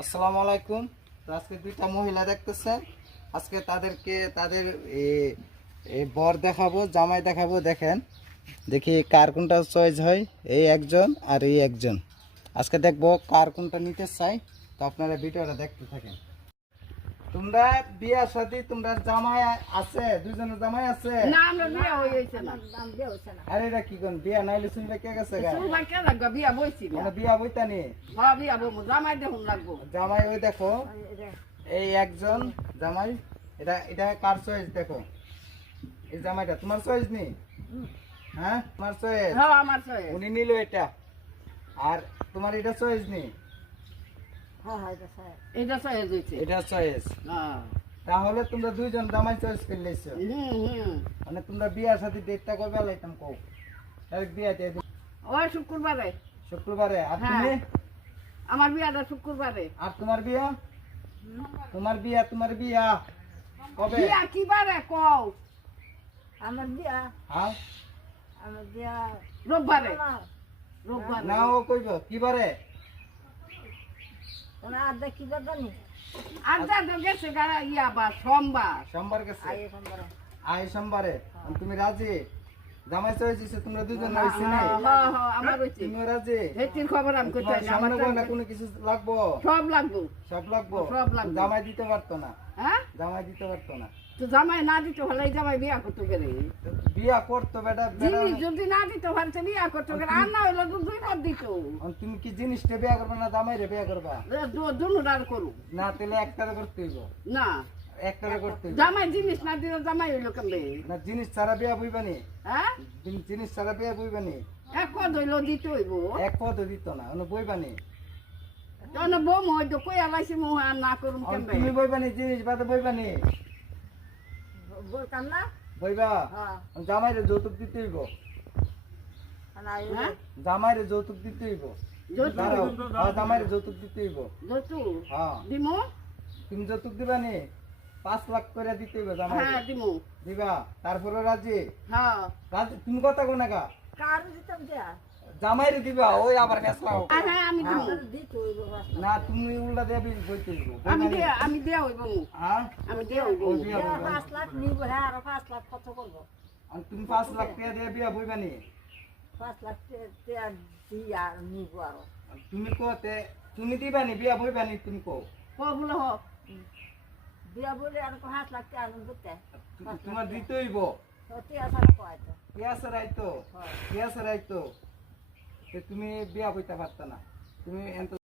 আসসালামু আলাইকুম। তো আজকে দুইটা মহিলা দেখতেছেন। আজকে তাদেরকে তাদের বর দেখাবো, জামাই দেখাবো। দেখেন দেখি কার কোনটা চয়েস হয়। এই একজন আর এই একজন। আজকে দেখবো কার কোনটা নিতে চাই। তো আপনারা ভিডিওটা দেখতে থাকেন। তোমরা বিয়ার সাথে তোমরা জামাই আছে, দুইজনের জামাই আছে না আমরা বিয়া হইছে না আরে এটা কি কোন বিয়া নাইলে শুনবে কে গেছে গা সুরমা কে লাগবে বিয়া বইছি না মানে বিয়া বইতানি হ্যাঁ বিয়া বইবো জামাই দেখুন লাগবো জামাই ওই দেখো এই একজন জামাই। এটা এটা কার চয়েস দেখো। এই জামাইটা তোমার চয়েস নি? হ্যাঁ তোমার চয়েস। হ্যাঁ আমার চয়েস উনি নিল এটা। আর তোমার এটা চয়েস নি? এটা চয়েস হইছে এটা চয়েস। হ্যাঁ তাহলে তোমরা দুইজন জামাই চয়েস করে লইছো। মানে তোমরা বিয়ার সাথে ডেটটা কবে লাইতাম কও? তারিখ বিয়া দিয়ে দিই ওই শুক্রবারে শুক্রবারে। আর হ্যাঁ। তুমি? আমার বিয়াটা শুক্রবারে আর তোমার বিয়া? তোমার বিয়া কবে? বিয়া কি বারে কও আমার বিয়া হ্যাঁ আমার বিয়া রোববারে রোববারে না ও কইব কি বারে? ওনা আদা কি জানি আর যা তো গেছে গাড়া ইয়া বা সোমবার সোমবার গেছে। আয়ে সম্বরে আয় সোমবারে। আর তুমি রাজি? জামাই চয়েস হইছে তোমরা দুইজন হইছে না? হ্যাঁ হ্যাঁ আমার হইছে তুমি রাজি? হেতির খবর আমি কইতে তোমার আমার সামনে কোনো না কোনো কিছু লাগবো? সব লাগবো সব লাগবো? সব লাগবো। জামাই দিতে পারতো না? হ্যাঁ জামাই দিতে পারতো না? তো জামাই না দিতে হলে জামাই বিয়া করতে গেলে বিয়া করতো বেটা বেটা। জিনিস যদি না দিতে পারছে বিয়া করতে গেলে আর না হইলে তো দুই পদ দিত তুমি কি জিনিসটা বিয়া করবে না জামাই রে বিয়া করবা? দুনুরার করু না তাহলে একটারে করতে হইব। না একটারে করতে হইব। জামাই জিনিস না দিলে জামাই হইলো কেমনে না জিনিস ছাড়া বিয়া বইবানি? হ্যাঁ জিনিস ছাড়া বিয়া বইবানি? এক পদ হইলো দিতে হইব এক পদ দিত না মানে বইবানি। তখন বোম হইতো কই আলাইছি মো আর না করুম কেমনে তুমি বইবানি জিনিস বাদে বইবানি? বলতাম না বইবা? হ্যাঁ জামাইরে যৌতুক দিতে হইব। না হ্যাঁ জামাইরে যৌতুক দিতে হইব। দাঁড়াও। হ্যাঁ, জামাইরে যৌতুক দিতে হইব। যতু হ্যাঁ দিমু তুমি যৌতুক দিবানি? 5 লাখ করে দিতে হইব হ্যাঁ জামাইরে। দিমু দিবা? তারপরে রাজি? হ্যাঁ রাজি তুমি কথা কো না গা? কার দিতাম যা জামাইরে দিবা ওই আবার ফেসলাও। হ্যাঁ আমি দিমু দিতে হইব বাস না তুমি উল্টা দেবি বইতে হইব। আমি দিয়া হইব হ্যাঁ আমি দিয়া হইব ও বিয়া বইবা। 5 লাখ নিব হ্যাঁ আর 5 লাখ কত করব আর তুমি 5 লাখ টাকা দিয়ে বিয়া বইবানি? 5 লাখ টাকা দিয়া নিব আর আর তুমি কোতে তুমি দিবানি বিয়া বইবানি তুমি কো? ক বলে হ বিয়া বলে আর 5 লাখ টাকা আনন্দ দিতে তোমার দিতে হইব। সত্যি আসার কয়তো পেঁয়াজ রাইতো পেঁয়াজ রাইতো তুমি বিয়া বইতে পারত না। তুমি